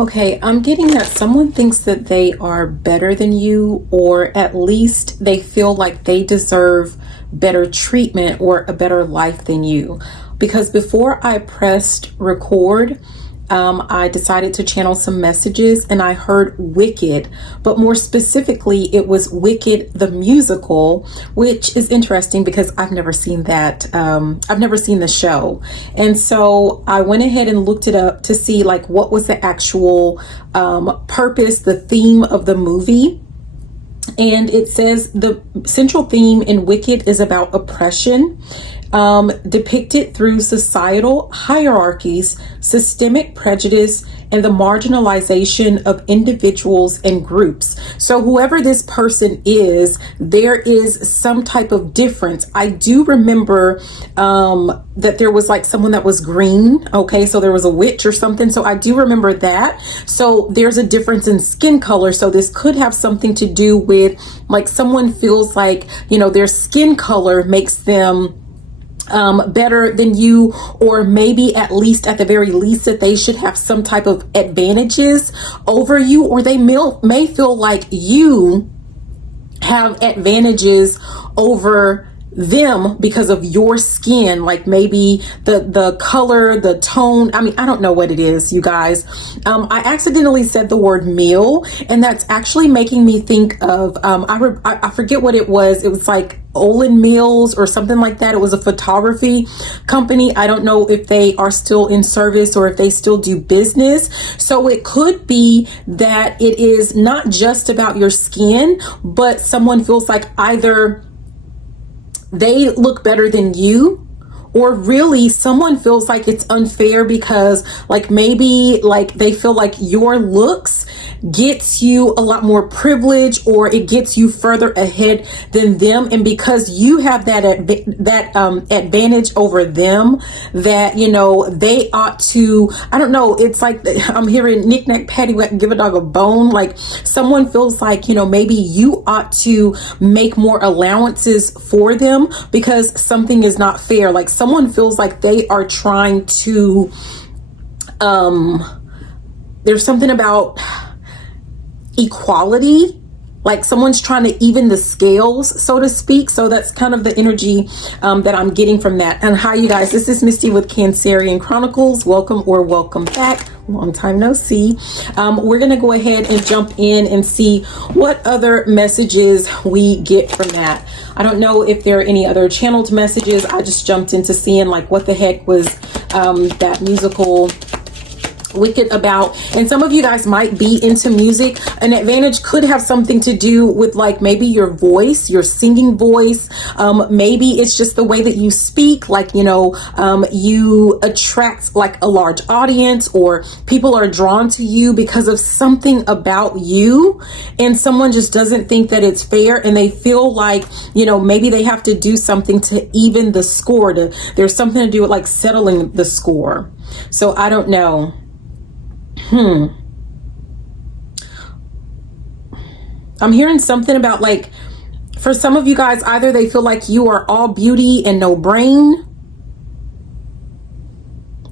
Okay, I'm getting that someone thinks that they are better than you, or at least they feel like they deserve better treatment or a better life than you. Because before I pressed record, I decided to channel some messages and I heard Wicked, but more specifically, it was Wicked the musical, which is interesting because I've never seen that. I've never seen the show. And so I went ahead and looked it up to see like what was the actual purpose, the theme of the movie. And it says the central theme in Wicked is about oppression, depicted through societal hierarchies, systemic prejudice, and the marginalization of individuals and groups. So whoever this person is, there is some type of difference. I do remember that there was like someone that was green. Okay, so there was a witch or something. So I do remember that. So there's a difference in skin color. So this could have something to do with like someone feels like, you know, their skin color makes them better than you, or maybe at the very least that they should have some type of advantages over you, or they may feel like you have advantages over them because of your skin, like maybe the color, the tone. I mean, I don't know what it is, you guys. I accidentally said the word meal, and that's actually making me think of I forget what it was. It was like Olin Mills or something like that. It was a photography company. I don't know if they are still in service or if they still do business. So it could be that it is not just about your skin, but someone feels like either they look better than you, or really someone feels like it's unfair because like maybe like they feel like your looks gets you a lot more privilege, or it gets you further ahead than them, and because you have that advantage over them, that, you know, they ought to, I don't know, it's like I'm hearing knick-knack paddywhack, give a dog a bone. Like someone feels like, you know, maybe you ought to make more allowances for them because something is not fair. Like someone feels like they are trying to there's something about equality, like someone's trying to even the scales, so to speak. So that's kind of the energy that I'm getting from that. And hi, you guys, this is Misty with Cancerian Chronicles. Welcome or welcome back. Long time no see. We're gonna go ahead and jump in and see what other messages we get from that. I don't know if there are any other channeled messages. I just jumped into seeing like what the heck was that musical Wicked about. And some of you guys might be into music. An advantage could have something to do with like maybe your voice, your singing voice. Maybe it's just the way that you speak, like, you know, you attract like a large audience, or people are drawn to you because of something about you, and someone just doesn't think that it's fair, and they feel like, you know, maybe they have to do something to even the score, there's something to do with like settling the score. So I don't know. I'm hearing something about like, for some of you guys, either they feel like you are all beauty and no brain,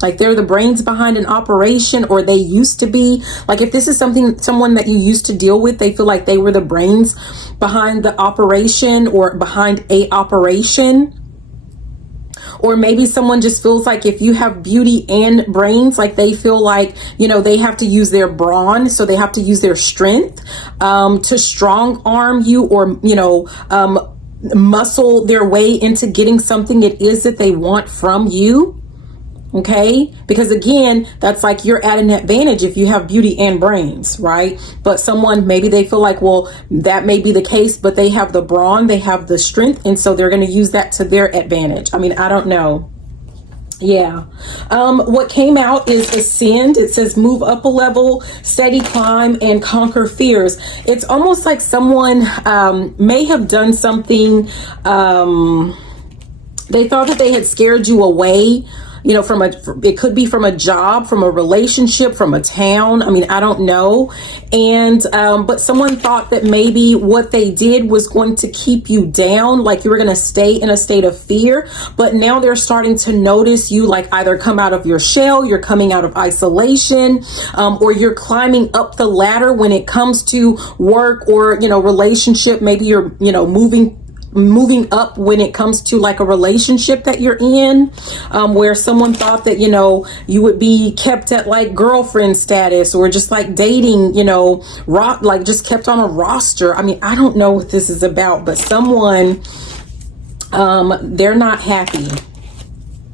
like they're the brains behind an operation, or they used to be. Like if this is someone that you used to deal with, they feel like they were the brains behind the operation or behind a operation. Or maybe someone just feels like if you have beauty and brains, like they feel like, you know, they have to use their brawn, so they have to use their strength to strong arm you, or, you know, muscle their way into getting something it is that they want from you. Okay, because again, that's like you're at an advantage if you have beauty and brains, right? But someone, maybe they feel like, well, that may be the case, but they have the brawn, they have the strength, and so they're going to use that to their advantage. I mean, I don't know. Yeah. What came out is ascend. It says move up a level, steady climb, and conquer fears. It's almost like someone may have done something. They thought that they had scared you away. you know, it could be from a job, from a relationship, from a town. I mean, I don't know. And, but someone thought that maybe what they did was going to keep you down, like you were going to stay in a state of fear. But now they're starting to notice you, like either come out of your shell, you're coming out of isolation, or you're climbing up the ladder when it comes to work or, you know, relationship. Maybe you're, you know, moving up when it comes to like a relationship that you're in, where someone thought that, you know, you would be kept at like girlfriend status or just like dating, you know, like just kept on a roster. I mean, I don't know what this is about, but someone, they're not happy.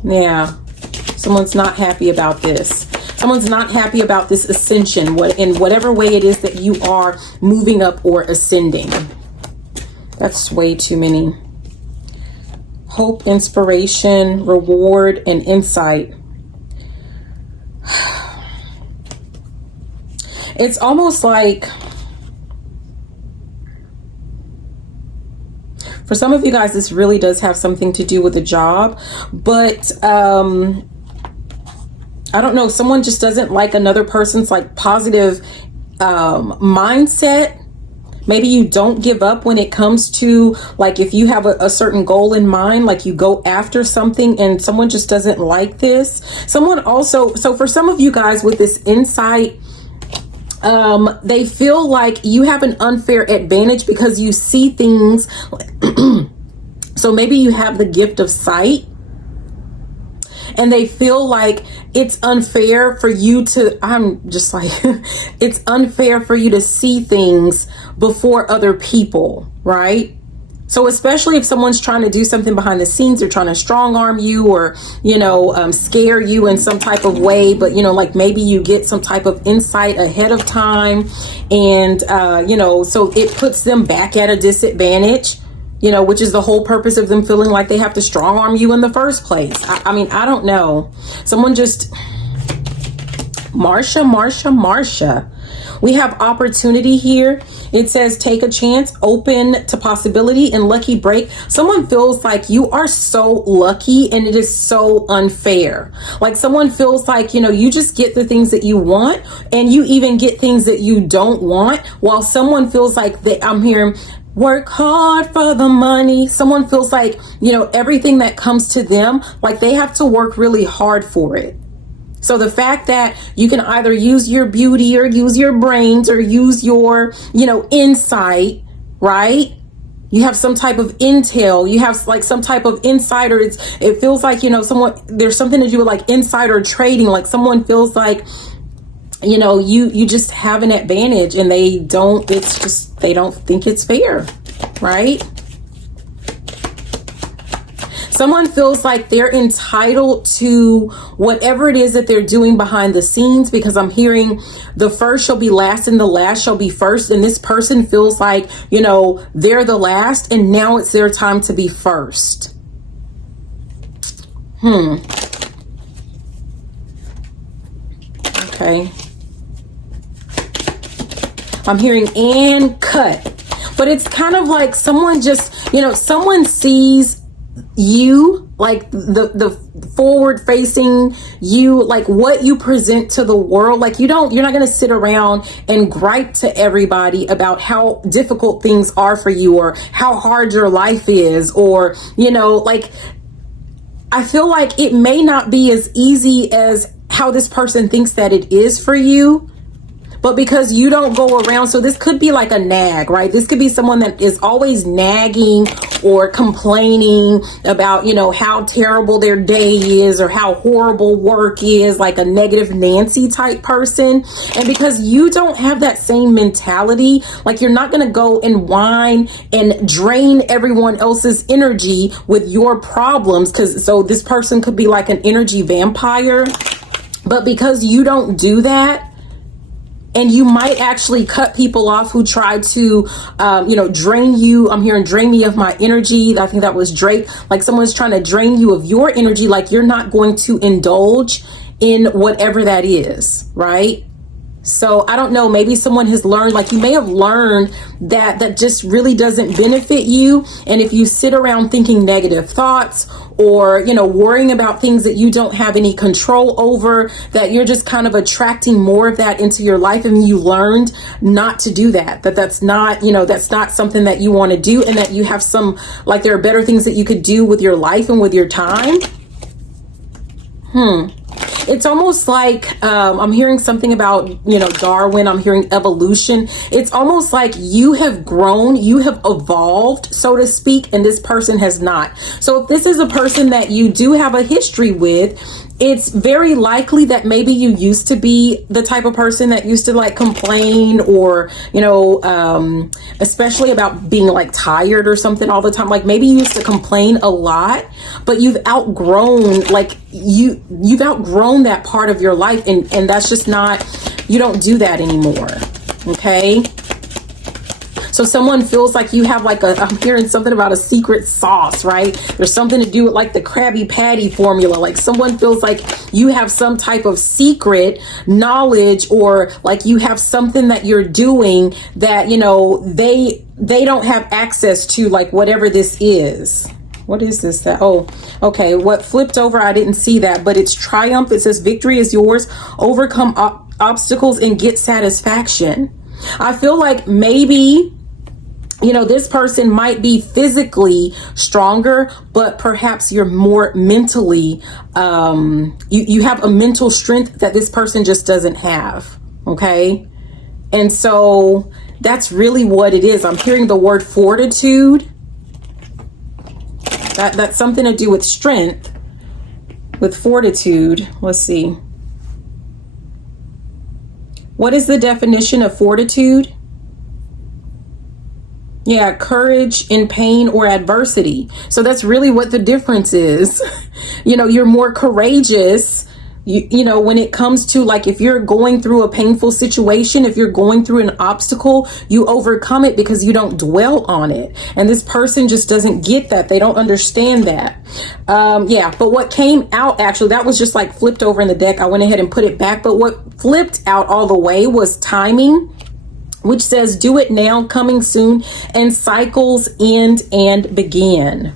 Yeah. Someone's not happy about this. Someone's not happy about this ascension, in whatever way it is that you are moving up or ascending. That's way too many. Hope, inspiration, reward, and insight. It's almost like, for some of you guys, this really does have something to do with a job, but I don't know, someone just doesn't like another person's like positive mindset. Maybe you don't give up when it comes to, like, if you have a certain goal in mind, like you go after something and someone just doesn't like this. Someone also, so for some of you guys with this insight, they feel like you have an unfair advantage because you see things. So maybe you have the gift of sight, and they feel like it's unfair for you to, I'm just like, it's unfair for you to see things before other people, right? So especially if someone's trying to do something behind the scenes, they're trying to strong arm you or, you know, scare you in some type of way. But, you know, like maybe you get some type of insight ahead of time. And, you know, so it puts them back at a disadvantage, you know, which is the whole purpose of them feeling like they have to strong arm you in the first place. I mean, I don't know. Someone just, Marsha. We have opportunity here. It says take a chance, open to possibility, and lucky break. Someone feels like you are so lucky and it is so unfair. Like someone feels like, you know, you just get the things that you want and you even get things that you don't want, while someone feels like I'm hearing work hard for the money. Someone feels like, you know, everything that comes to them, like they have to work really hard for it. So the fact that you can either use your beauty or use your brains or use your, you know, insight, right? You have some type of intel, you have like some type of insider. It feels like, you know, there's something to do with like insider trading. Like someone feels like, you know, you just have an advantage and they don't think it's fair, right? Someone feels like they're entitled to whatever it is that they're doing behind the scenes, because I'm hearing the first shall be last and the last shall be first. And this person feels like, you know, they're the last and now it's their time to be first. Okay. I'm hearing and cut, but it's kind of like someone just, you know, someone sees you, like the forward facing you, like what you present to the world. Like you're not going to sit around and gripe to everybody about how difficult things are for you or how hard your life is, or, you know, like I feel like it may not be as easy as how this person thinks that it is for you. But because you don't go around, so this could be like a nag, right? This could be someone that is always nagging or complaining about, you know, how terrible their day is or how horrible work is, like a negative Nancy type person. And because you don't have that same mentality, like you're not going to go and whine and drain everyone else's energy with your problems. So this person could be like an energy vampire. But because you don't do that, and you might actually cut people off who try to, you know, drain you. I'm hearing drain me of my energy. I think that was Drake. Like someone's trying to drain you of your energy. Like you're not going to indulge in whatever that is, right? So I don't know, maybe someone has learned, like you may have learned that just really doesn't benefit you. And if you sit around thinking negative thoughts or, worrying about things that you don't have any control over, that you're just kind of attracting more of that into your life. And you learned not to do that, that's not, that's not something that you want to do, and that you have like there are better things that you could do with your life and with your time. It's almost like I'm hearing something about, Darwin. I'm hearing evolution. It's almost like you have grown, you have evolved, so to speak, and this person has not. So if this is a person that you do have a history with, it's very likely that maybe you used to be the type of person that used to like complain or, especially about being like tired or something all the time. Like maybe you used to complain a lot, but you've outgrown, like you've outgrown that part of your life. And that's just not, you don't do that anymore. Okay. So someone feels like you have like I'm hearing something about a secret sauce, right? There's something to do with like the Krabby Patty formula. Like someone feels like you have some type of secret knowledge, or like you have something that you're doing that, they don't have access to, like whatever this is. What is this? Oh, okay. What flipped over? I didn't see that, but it's triumph. It says victory is yours. Overcome obstacles and get satisfaction. I feel like maybe, this person might be physically stronger, but perhaps you're more mentally, you have a mental strength that this person just doesn't have. Okay. And so that's really what it is. I'm hearing the word fortitude. That's something to do with strength, with fortitude. Let's see. What is the definition of fortitude? Yeah, courage in pain or adversity. So that's really what the difference is. You're more courageous, when it comes to, like, if you're going through a painful situation, if you're going through an obstacle, you overcome it because you don't dwell on it. And this person just doesn't get that. They don't understand that. But what came out, actually, that was just like flipped over in the deck. I went ahead and put it back. But what flipped out all the way was timing, which says do it now, coming soon, and cycles end and begin.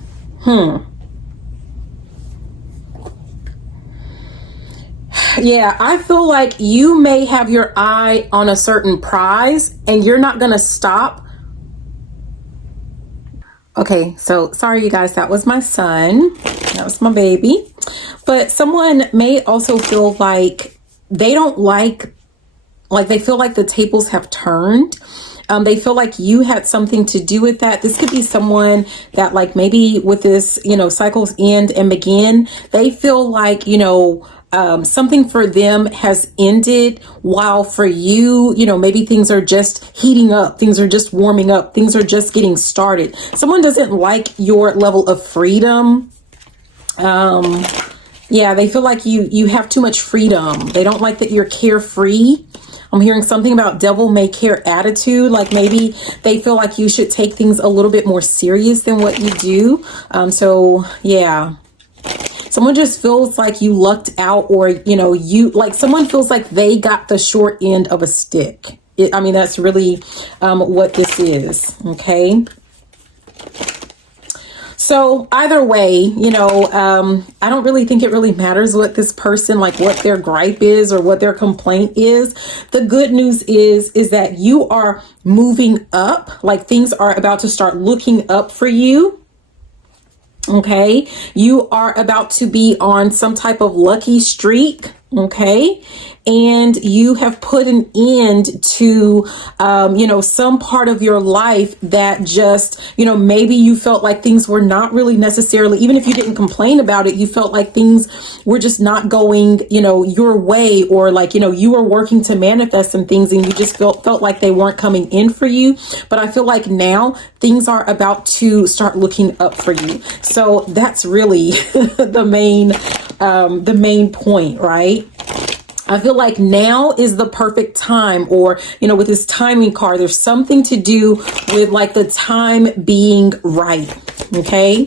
Yeah, I feel like you may have your eye on a certain prize and you're not going to stop. Okay, so sorry, you guys, that was my son. That was my baby. But someone may also feel like they don't like they feel like the tables have turned. They feel like you had something to do with that. This could be someone that, like, maybe with this, cycles end and begin, they feel like, something for them has ended, while for you, maybe things are just heating up, things are just warming up, things are just getting started. Someone doesn't like your level of freedom. Yeah, they feel like you have too much freedom. They don't like that you're carefree. I'm hearing something about devil may care attitude. Like maybe they feel like you should take things a little bit more serious than what you do. So yeah. Someone just feels like you lucked out, or, someone feels like they got the short end of a stick. That's really what this is. Okay. So either way, I don't really think it really matters what this person, like what their gripe is or what their complaint is. The good news is that you are moving up, like things are about to start looking up for you. Okay. You are about to be on some type of lucky streak. Okay. And you have put an end to, some part of your life that just, maybe you felt like things were not really necessarily, even if you didn't complain about it, you felt like things were just not going, your way, or like, you were working to manifest some things and you just felt like they weren't coming in for you. But I feel like now things are about to start looking up for you. So that's really the main point, right? I feel like now is the perfect time, or, with this timing card, there's something to do with like the time being right. Okay.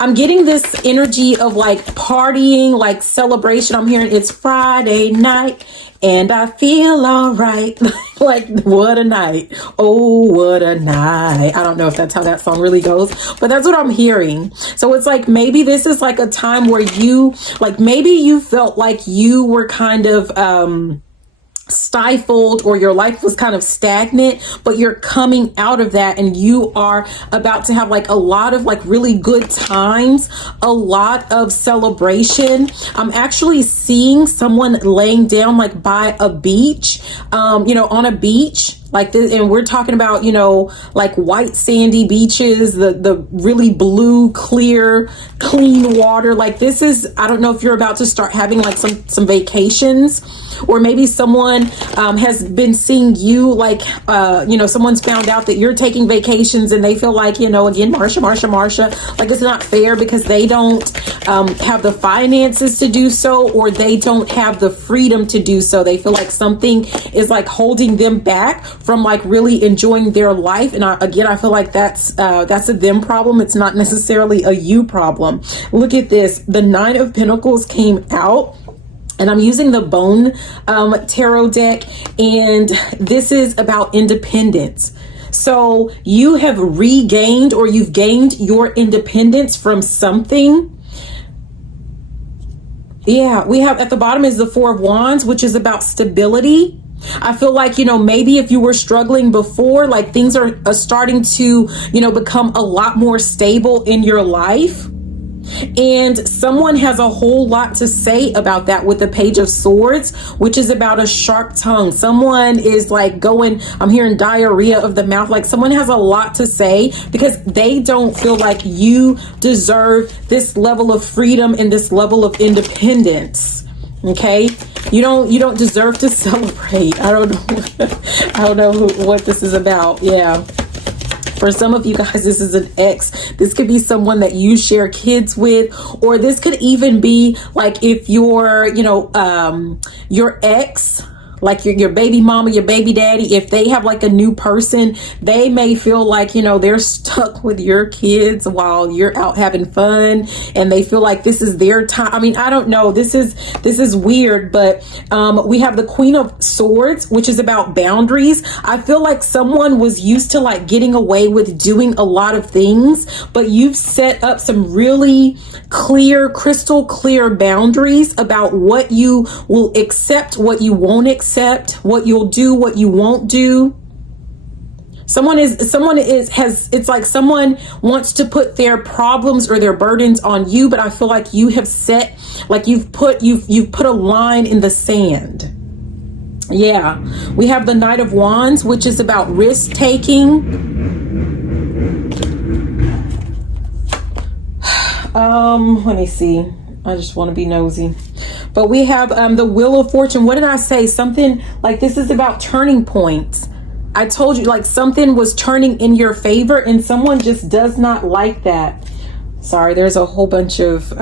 I'm getting this energy of like partying, like celebration. I'm hearing it's Friday night. and I feel all right. Like, what a night. Oh, what a night. I don't know if that's how that song really goes, but that's what I'm hearing. So it's like, maybe this is like a time where you, like, maybe you felt like you were kind of, stifled, or your life was kind of stagnant, but you're coming out of that and you are about to have like a lot of like really good times, a lot of celebration. I'm actually seeing someone laying down like by a beach, on a beach like this, and we're talking about, like white sandy beaches, the really blue, clear, clean water. Like, this is, I don't know if you're about to start having like some vacations, or maybe someone has been seeing you, like, someone's found out that you're taking vacations and they feel like, again, Marsha, like, it's not fair because they don't have the finances to do so, or they don't have the freedom to do so. They feel like something is like holding them back from like really enjoying their life. And I feel like that's a them problem. It's not necessarily a you problem. Look at this. The 9 of Pentacles came out. And I'm using the Bone Tarot deck, and this is about independence. So you have regained, or you've gained your independence from something. Yeah, we have at the bottom is the 4 of Wands, which is about stability. I feel like, maybe if you were struggling before, like things are starting to, become a lot more stable in your life. And someone has a whole lot to say about that with the Page of Swords, which is about a sharp tongue. Someone is like I'm hearing diarrhea of the mouth. Like, someone has a lot to say because they don't feel like you deserve this level of freedom and this level of independence. Okay, you don't deserve to celebrate. I don't know what this is about. Yeah. For some of you guys, this is an ex. This could be someone that you share kids with, or this could even be like if your ex, like your baby mama, your baby daddy, if they have like a new person, they may feel like, they're stuck with your kids while you're out having fun, and they feel like this is their time. I mean, I don't know. This is weird, but we have the Queen of Swords, which is about boundaries. I feel like someone was used to like getting away with doing a lot of things, but you've set up some really clear, crystal clear boundaries about what you will accept, what you won't accept, what you'll do, what you won't do. It's like someone wants to put their problems or their burdens on you, but I feel like you have set, like you've put a line in the sand. Yeah, we have the Knight of Wands, which is about risk taking. Let me see. I just want to be nosy. But we have the Wheel of Fortune. What did I say? Something like this is about turning points. I told you, like, something was turning in your favor and someone just does not like that. Sorry, there's a whole bunch of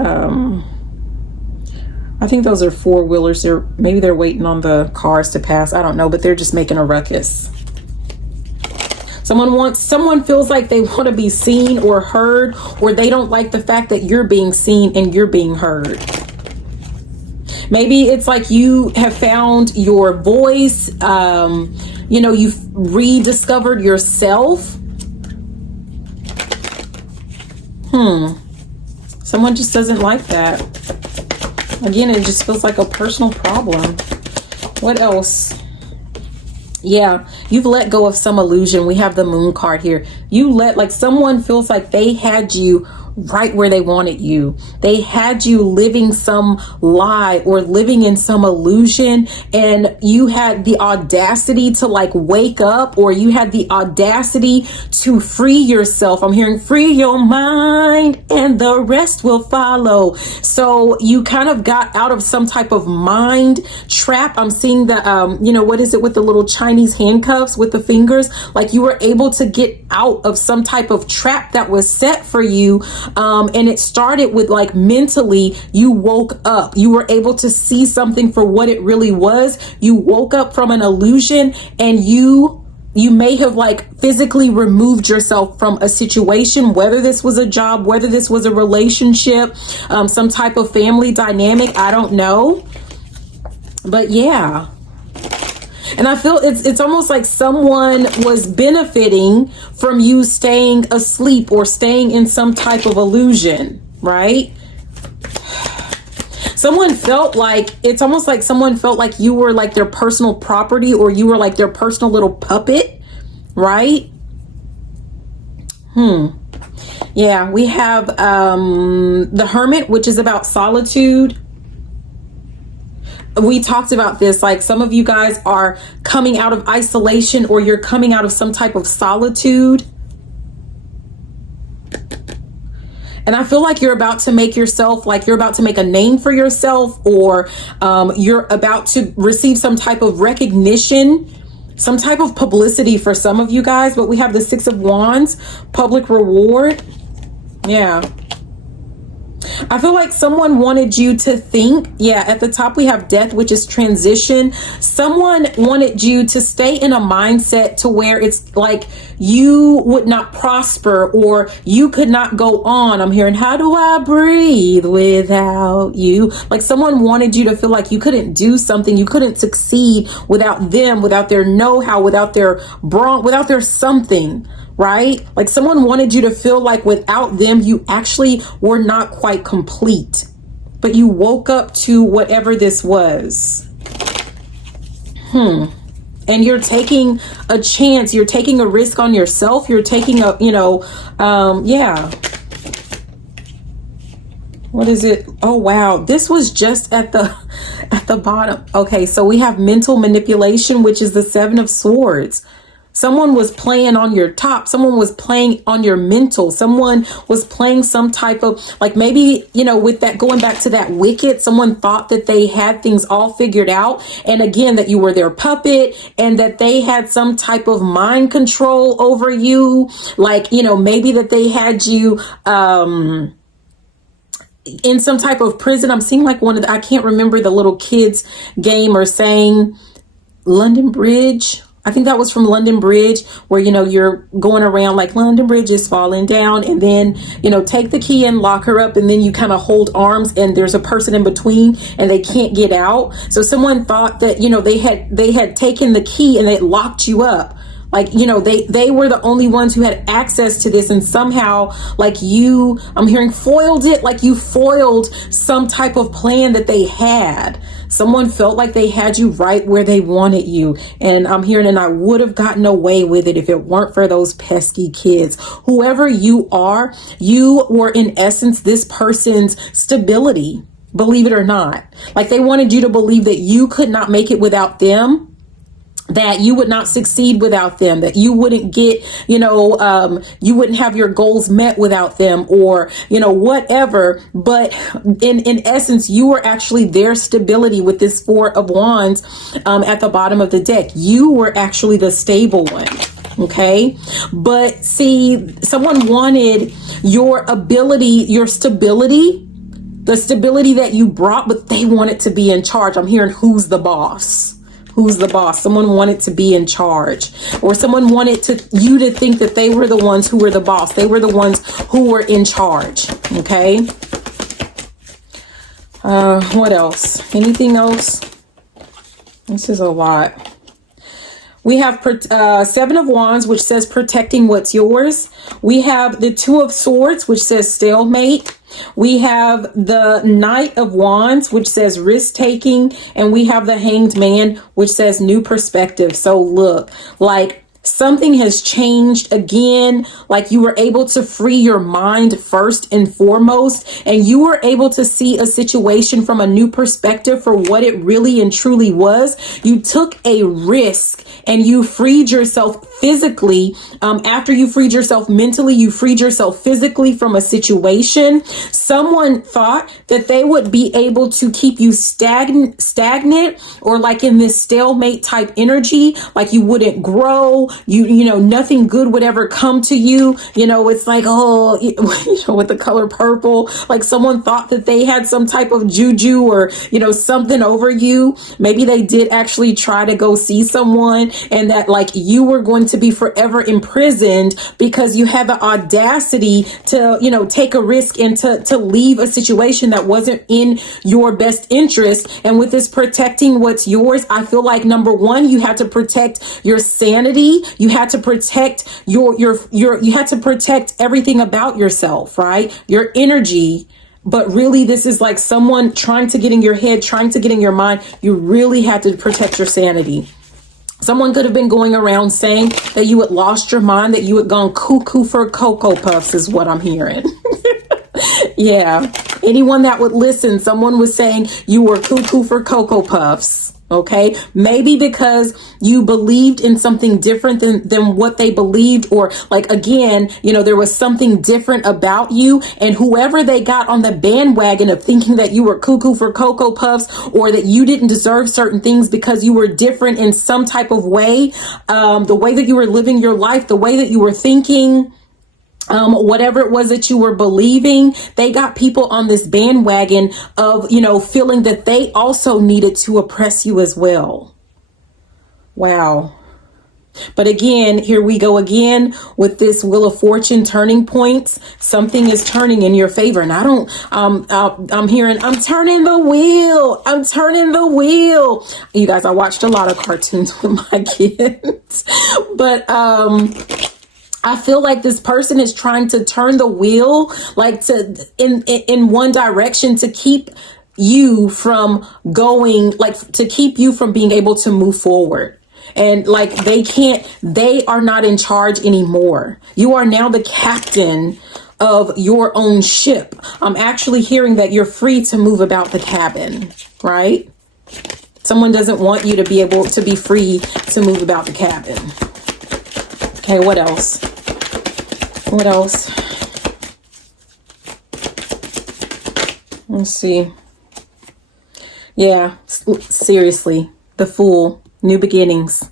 I think those are 4-wheelers. Maybe they're waiting on the cars to pass. I don't know, but they're just making a ruckus. Someone feels like they want to be seen or heard, or they don't like the fact that you're being seen and you're being heard. Maybe it's like you have found your voice. You've rediscovered yourself. Someone just doesn't like that. Again, it just feels like a personal problem. What else? Yeah, you've let go of some illusion. We have the Moon card here. Someone feels like they had you right where they wanted you. They had you living some lie or living in some illusion, and you had the audacity to like wake up, or you had the audacity to free yourself. I'm hearing free your mind and the rest will follow. So you kind of got out of some type of mind trap. I'm seeing the what is it with the little Chinese handcuffs with the fingers? Like, you were able to get out of some type of trap that was set for you. And it started with like mentally, you woke up, you were able to see something for what it really was. You woke up from an illusion, and you may have like physically removed yourself from a situation, whether this was a job, whether this was a relationship, some type of family dynamic. I don't know. But yeah, And I feel it's almost like someone was benefiting from you staying asleep or staying in some type of illusion, right? Someone felt like, it's almost like someone felt like you were like their personal property, or you were like their personal little puppet, right? Yeah, we have the Hermit, which is about solitude. We talked about this, like some of you guys are coming out of isolation, or you're coming out of some type of solitude. And I feel like you're about to make yourself, like you're about to make a name for yourself, or you're about to receive some type of recognition, some type of publicity for some of you guys. But we have the Six of Wands, public reward. Yeah. I feel like someone wanted you to think, yeah, at the top we have Death, which is transition. Someone wanted you to stay in a mindset to where it's like you would not prosper, or you could not go on. I'm hearing, how do I breathe without you? Like someone wanted you to feel like you couldn't do something, you couldn't succeed without them, without their know-how, without their without their something. Right? Like someone wanted you to feel like without them, you actually were not quite complete, but you woke up to whatever this was. And you're taking a chance. You're taking a risk on yourself. You're taking a, yeah. What is it? Oh, wow. This was just at the bottom. Okay. So we have mental manipulation, which is the Seven of Swords. Someone was playing on your top. Someone was playing on your mental. Someone was playing some type of, like maybe, with that, going back to that Wicked, someone thought that they had things all figured out. And again, that you were their puppet, and that they had some type of mind control over you. Like, maybe that they had you, in some type of prison. I'm seeing like I can't remember the little kids game or saying London Bridge. I think that was from London Bridge, where, you're going around like London Bridge is falling down, and then, take the key and lock her up, and then you kind of hold arms and there's a person in between and they can't get out. So someone thought that, they had taken the key and they locked you up. Like, they were the only ones who had access to this, and somehow like I'm hearing foiled it, like you foiled some type of plan that they had. Someone felt like they had you right where they wanted you. And I'm hearing, and I would have gotten away with it if it weren't for those pesky kids. Whoever you are, you were in essence this person's stability, believe it or not. Like they wanted you to believe that you could not make it without them, that you would not succeed without them, that you wouldn't get, you wouldn't have your goals met without them, or, whatever. But in essence, you were actually their stability with this Four of Wands at the bottom of the deck. You were actually the stable one. Okay. But see, someone wanted your ability, your stability, the stability that you brought, but they wanted to be in charge. I'm hearing, who's the boss? Who's the boss? Someone wanted to be in charge, or someone wanted you to think that they were the ones who were the boss. They were the ones who were in charge. Okay. What else? Anything else? This is a lot. We have Seven of Wands, which says protecting what's yours. We have the Two of Swords, which says stalemate. We have the Knight of Wands, which says risk taking. And we have the Hanged Man, which says new perspective. So look, like something has changed again. Like you were able to free your mind first and foremost, and you were able to see a situation from a new perspective for what it really and truly was. You took a risk and you freed yourself physically. After you freed yourself mentally, you freed yourself physically from a situation. Someone thought that they would be able to keep you stagnant, or like in this stalemate type energy, like you wouldn't grow. nothing good would ever come to you. It's like, oh, with the color purple, like someone thought that they had some type of juju or, something over you. Maybe they did actually try to go see someone, and that like you were going to be forever imprisoned because you had the audacity to, take a risk and to leave a situation that wasn't in your best interest. And with this protecting what's yours, I feel like number one, you had to protect your sanity. You had to protect you had to protect everything about yourself, right? Your energy. But really, this is like someone trying to get in your head, trying to get in your mind. You really had to protect your sanity. Someone could have been going around saying that you had lost your mind, that you had gone cuckoo for Cocoa Puffs, is what I'm hearing. Yeah. Anyone that would listen, someone was saying you were cuckoo for Cocoa Puffs. Okay. Maybe because you believed in something different than what they believed, or like, again, there was something different about you, and whoever they got on the bandwagon of thinking that you were cuckoo for Cocoa Puffs, or that you didn't deserve certain things because you were different in some type of way, the way that you were living your life, the way that you were thinking, whatever it was that you were believing, they got people on this bandwagon of, feeling that they also needed to oppress you as well. Wow. But again, here we go again with this Wheel of Fortune turning points. Something is turning in your favor. And I'm hearing, I'm turning the wheel. I'm turning the wheel. You guys, I watched a lot of cartoons with my kids, but, I feel like this person is trying to turn the wheel, like in one direction, to keep you from going, like to keep you from being able to move forward. And like they are not in charge anymore. You are now the captain of your own ship. I'm actually hearing that you're free to move about the cabin, right? Someone doesn't want you to be able to be free to move about the cabin. Okay, what else? What else? Let's see. Yeah, seriously. The Fool. New beginnings.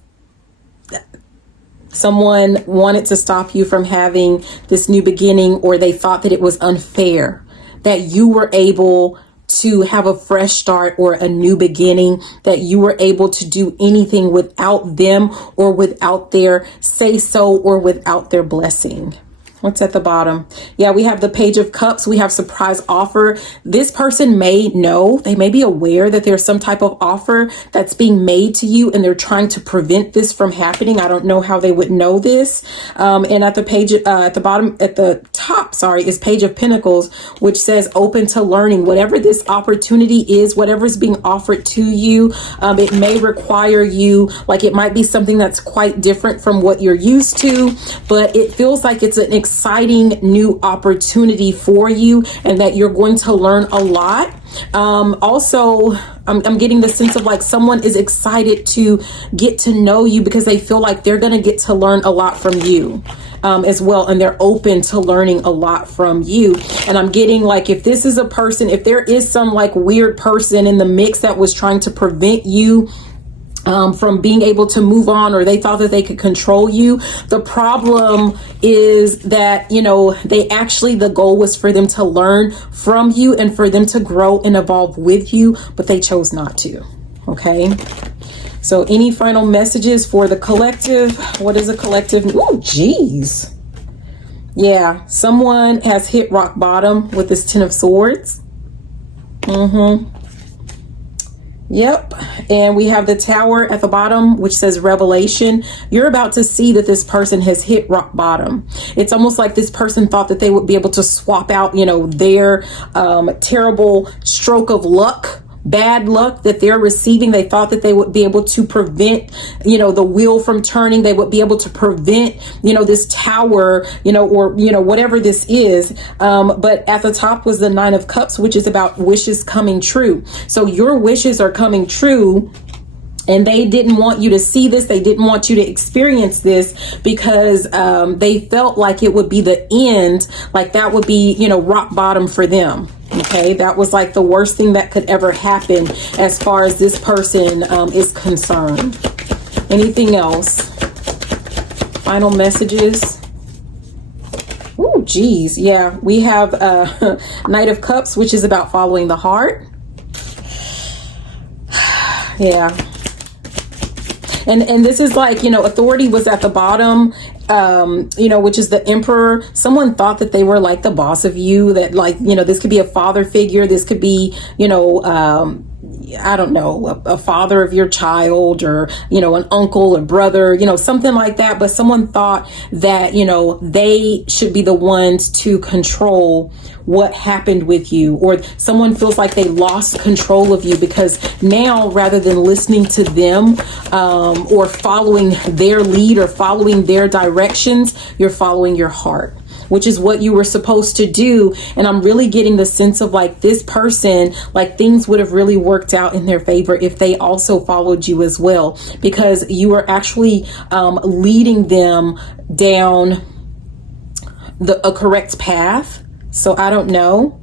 Someone wanted to stop you from having this new beginning, or they thought that it was unfair that you were able to have a fresh start or a new beginning, that you were able to do anything without them or without their say so or without their blessing. What's at the bottom? Yeah, we have the Page of Cups. We have surprise offer. This person may know, they may be aware that there's some type of offer that's being made to you, and they're trying to prevent this from happening. I don't know how they would know this. And at the page, at the top, is Page of Pentacles, which says open to learning. Whatever this opportunity is, whatever's being offered to you, it may require you, like it might be something that's quite different from what you're used to, but it feels like it's an exciting new opportunity for you, and that you're going to learn a lot. Also, I'm getting the sense of like someone is excited to get to know you because they feel like they're going to get to learn a lot from you as well. And they're open to learning a lot from you. And I'm getting like, if this is a person, if there is some like weird person in the mix that was trying to prevent you from being able to move on, or they thought that they could control you. The problem is that, the goal was for them to learn from you and for them to grow and evolve with you, but they chose not to. Okay. So any final messages for the collective? What is a collective? Oh, geez. Yeah. Someone has hit rock bottom with this Ten of Swords. Yep. And we have the Tower at the bottom, which says revelation. You're about to see that this person has hit rock bottom. It's almost like this person thought that they would be able to swap out, their terrible stroke of luck, bad luck that they're receiving. They thought that they would be able to prevent, the wheel from turning. They would be able to prevent, this tower, or, whatever this is. But at the top was the Nine of Cups, which is about wishes coming true. So your wishes are coming true. And they didn't want you to see this. They didn't want you to experience this because they felt like it would be the end. Like that would be, rock bottom for them. Okay, that was like the worst thing that could ever happen as far as this person is concerned. Anything else? Final messages. Ooh, geez. Yeah, we have Knight of Cups, which is about following the heart. Yeah. And this is like, authority was at the bottom, which is the Emperor. Someone thought that they were like the boss of you, that like, this could be a father figure. This could be, I don't know, a father of your child, or, an uncle or brother, something like that. But someone thought that, they should be the ones to control what happened with you, or someone feels like they lost control of you, because now, rather than listening to them, or following their lead or following their directions, you're following your heart, which is what you were supposed to do. And I'm really getting the sense of like this person, like things would have really worked out in their favor if they also followed you as well, because you are actually leading them down a correct path. So I don't know.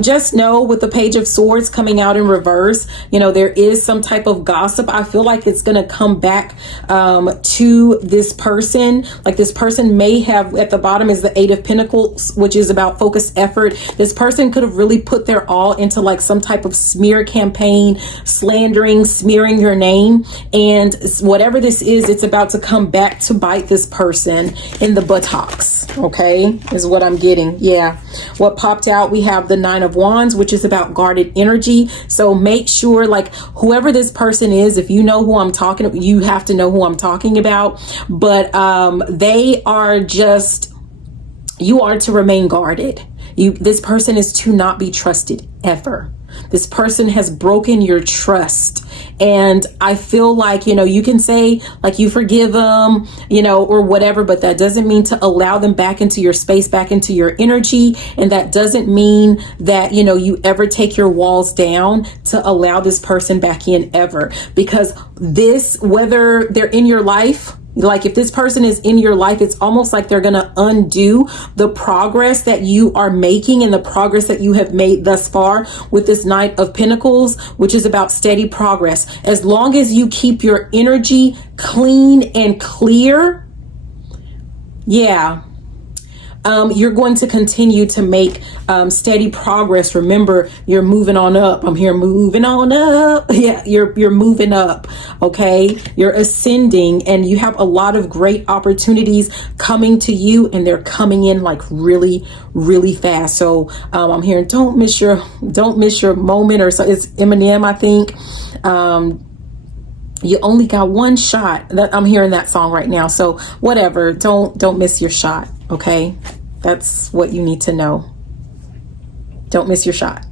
Just know with the Page of Swords coming out in reverse, there is some type of gossip. I feel like it's going to come back to this person. Like this person may have, at the bottom is the Eight of Pentacles, which is about focused effort. This person could have really put their all into like some type of smear campaign, slandering, smearing your name. And whatever this is, it's about to come back to bite this person in the buttocks. Okay, is what I'm getting. Yeah. What popped out, we have the Nine of Wands, which is about guarded energy. So make sure, like, whoever this person is, if you know who I'm talking about, you have to know who I'm talking about. But they are just, you are to remain guarded. This person is to not be trusted ever. This person has broken your trust. And I feel like, you can say like you forgive them, or whatever, but that doesn't mean to allow them back into your space, back into your energy. And that doesn't mean that, you ever take your walls down to allow this person back in ever. Because whether they're in your life, like if this person is in your life, it's almost like they're going to undo the progress that you are making and the progress that you have made thus far with this Knight of Pentacles, which is about steady progress. As long as you keep your energy clean and clear, yeah, you're going to continue to make steady progress. Remember, you're moving on up. I'm here moving on up. Yeah, you're moving up. Okay, you're ascending, and you have a lot of great opportunities coming to you, and they're coming in like really, really fast. So I'm hearing don't miss your moment, or so it's Eminem, I think. You only got one shot. I'm hearing that song right now. So whatever, don't miss your shot. Okay, that's what you need to know. Don't miss your shot.